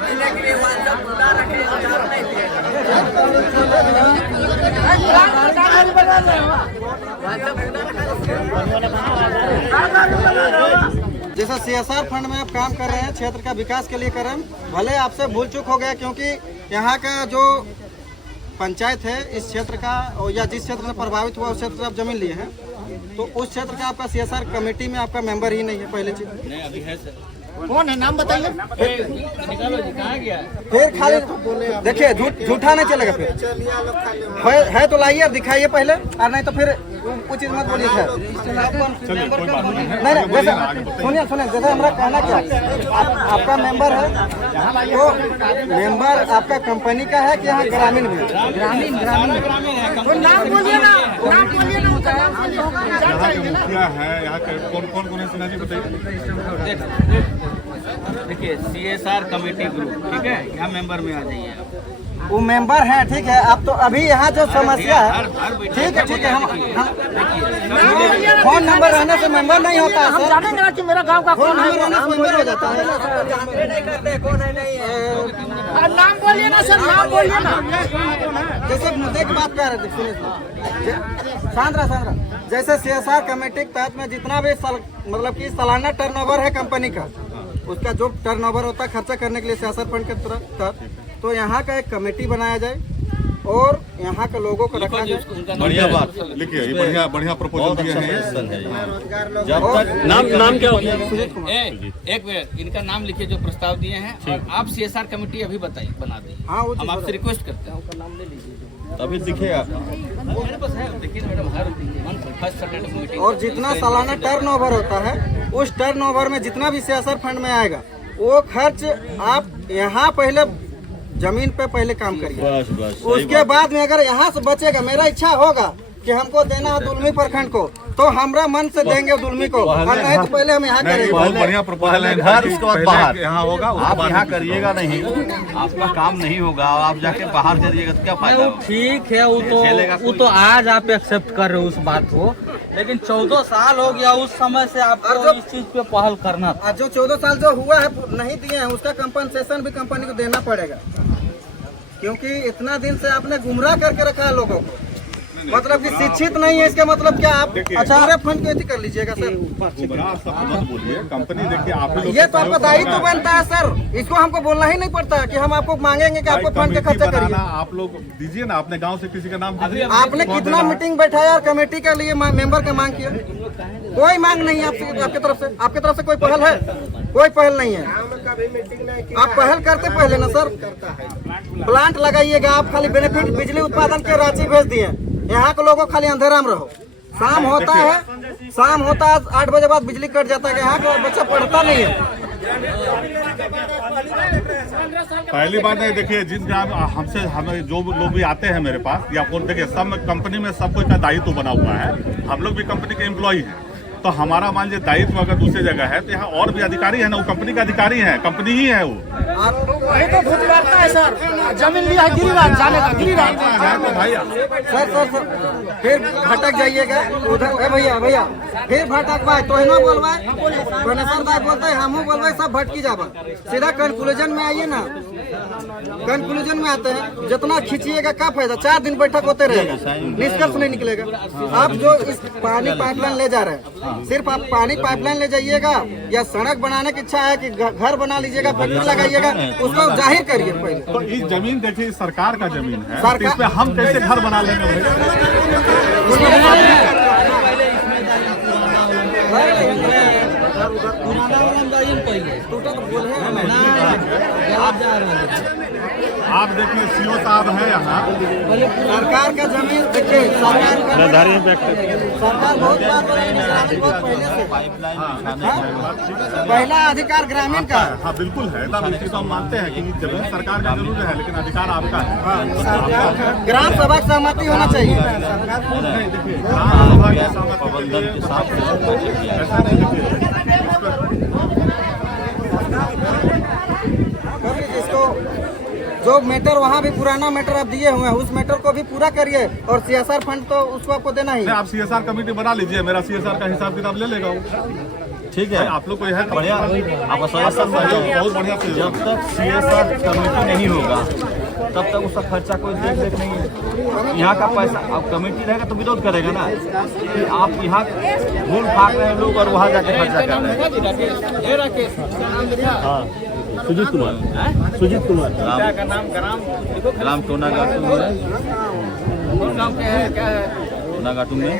जैसा CSR फंड में आप काम कर रहे हैं, क्षेत्र का विकास के लिए कर रहे हैं, भले आपसे भूल चूक हो गया, क्योंकि यहाँ का जो पंचायत है इस क्षेत्र का, या जिस क्षेत्र से प्रभावित हुआ उस क्षेत्र से आप जमीन लिए हैं, तो उस क्षेत्र का आपका CSR कमेटी में आपका मेंबर ही नहीं है। पहले चीज नहीं अभी है सर। कौन है, नाम बताइए। फिर खाली देखिए, झूठा नहीं चलेगा। फिर है तो लाइए, दिखाइए पहले, और नहीं तो फिर कुछ चीज मत बोलिए। चलिए कोई बात नहीं है। नहीं जैसे सुनिए जैसे हमारा कहना क्या, आपका मेंबर है तो मेंबर आपका कंपनी का है कि यहाँ ग्रामीण में? ग्रामीण नाम बोलिए ना, नाम बोलिए ना, उसका नाम बोलिए, होगा ना, जान जाएंगे ना। क्या है यहाँ के कौन है सिन्हा जी बताइए। देखिए CSR कमेटी ग्रुप, ठीक है, यहाँ मेंबर में आ जाइए आप। वो मेंबर है, ठीक है। आप तो अभी यहाँ जो समस्या है, ठीक है, हम फोन नंबर रहने से मेंबर नहीं होता है। हम जानेंगे ना कि मेरा गांव का फोन नंबर रहने से मेंबर हो जाता है। नाम बोलिए ना सर, नाम बोलिए ना। जैसे मुद्दे की बात कर रहे थे, सुनिए सांद्रा, जैसे CSR कमेटी के तहत में जितना भी मतलब कि सालाना टर्नओवर है कंपनी का, उसका जो टर्नओवर होता है खर्चा करने के लिए CSR फंड के तहत, तो यहाँ का एक कमेटी बनाया जाए और यहाँ के लोगों को रखा जाए। बढ़िया बात लिखिए, ये बढ़िया प्रपोजल दिए हैं। नाम क्या होगा? एक मिनट, इनका नाम लिखिए जो प्रस्ताव दिए हैं। आप CSR कमेटी अभी बताइए, बना दीजिए। हाँ, हम आपसे रिक्वेस्ट करते हैं, नाम ले लीजिए। तभी दिखेगा। मेरे पास है, देखिए मैडम, हर फर्स्ट सैटरडे मीटिंग और जितना सालाना टर्नओवर होता है, उस टर्नओवर में जितना भी CSR फंड में आएगा, वो खर्च आप यहाँ पहले जमीन पे पहले काम करिए। बस उसके बाद में अगर यहाँ से बचेगा, मेरा इच्छा होगा कि हमको देना है दुलमी प्रखंड को, तो हमरा मन से देंगे दुलमी को, और नहीं तो पहले हम यहाँ करेंगे। बहुत बढ़िया प्रपोजल है। घर, उसके बाद बाहर यहाँ होगा, आप यहाँ करिएगा नहीं, आपका काम नहीं होगा। आप जाके बाहर करिएगा तो क्या फायदा होगा? ठीक है, वो तो आज आप एक्सेप्ट कर रहे हो उस बात को, लेकिन 14 साल हो गया उस समय से आपको इस चीज पे पहल करना था। जो 14 साल जो हुआ है नहीं दिए हैं, उसका कंपनसेशन भी कंपनी को देना पड़ेगा, क्योंकि इतना दिन से आपने गुमराह करके रखा है लोगों को। मतलब कि शिक्षित नहीं है, इसका मतलब क्या आप अच्छा फंड कैसे कर लीजिएगा सर? गुमराह सब मत बोलिए, कंपनी देखिए आप ही लोग ये तो आपका दायित्व तो बनता है सर, इसको हमको बोलना ही नहीं पड़ता कि हम आपको मांगेंगे कि आपको फंड का खर्चा करिए। आप लोग दीजिए ना, अपने गांव से किसी का नाम दीजिए। आपने कितना मीटिंग बैठाया और कमेटी के लिए मेंबर का मांग किया? कोई मांग नहीं है आपकी तरफ से कोई पहल है? कोई पहल नहीं है। आप पहल करते पहले ना सर, प्लांट लगाइएगा। आप खाली बेनिफिट बिजली उत्पादन के रांची भेज दिए, यहाँ के लोगों खाली अंधेरा में रहो। शाम होता है 8 बजे बाद बिजली कट जाता है, यहाँ का बच्चा पढ़ता नहीं है। पहली बात है, देखिए जिन हमसे हमें जो लोग भी आते हैं मेरे पास या फोन, देखिए सब कंपनी में सब कोई का दायित्व बना हुआ है। हम लोग भी कंपनी के एम्प्लॉई हैं, तो हमारा मान लीजिए दायित्व अगर दूसरी जगह है तो यहाँ और भी अधिकारी है ना, वो कंपनी का अधिकारी है, कंपनी ही है वो। वही तो भूत करता है सर, जमीन लिया है गिरिराज जाने का, गिरिराज है तो भाई सर फिर भटक जाइएगा उधर। भैया फिर भटक पाए तो इनो बोलवाए, प्रोफेसर भाई बोलते हैं, हमू बोलवाए, सब भटकी जावा। सीधा कंक्लूजन में आइए ना, कंक्लूजन में आते हैं। जितना खींचिएगा क्या फायदा, 4 दिन बैठक होते रहेगा, निष्कर्ष नहीं निकलेगा। आप जो इस पानी पाइपलाइन ले जा रहे हैं, सिर्फ आप पानी पाइपलाइन ले जाइएगा या सड़क बनाने की इच्छा है कि घर बना लीजिएगा, फैक्ट्री लगाइएगा, उसको जाहिर करिए पहले। तो इस जमीन देखिए सरकार का जमीन है, तो इस पे हम कैसे घर बना लेंगे? आप देखिए सीओ साहब है यहाँ, सरकार का जमीन देखिए, सरकार बहुत बात पहला अधिकार ग्रामीण का। हाँ बिल्कुल है, तो हम मानते हैं कि जमीन सरकार का जरूर है, लेकिन अधिकार आपका है। ग्राम सभा की सहमति होना चाहिए। नहीं देखिए, ग्राम सभा की सहमति ऐसा नहीं, देखिए जो मैटर वहाँ भी पुराना मैटर आप दिए हुए हैं उस मैटर को भी पूरा करिए और CSR फंड तो उसको आपको देना ही है। आप CSR कमेटी बना लीजिए, मेरा CSR का हिसाब किताब ले लेगा वो। ठीक है, आप लोग को यह बढ़िया आपका सजेशन बहुत बढ़िया से जब तक CSR कमेटी नहीं होगा तब तक उसका खर्चा कोई देख नहीं है। यहाँ का पैसा अब कमेटी रहेगा तो विरोध करेगा ना कि आप यहाँ भूल फाक रहे हैं लोग और वहाँ जाके खर्चा कर रहे हैं। सुजीत कुमार ग्राम टोना घाटू टोना घाटू में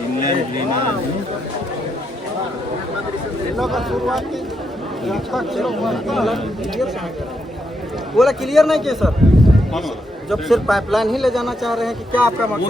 इंग्लैंड ग्रीन बोला क्लियर नहीं किया सर, जब सिर्फ पाइपलाइन ही ले जाना चाह रहे हैं कि क्या आपका मकसद?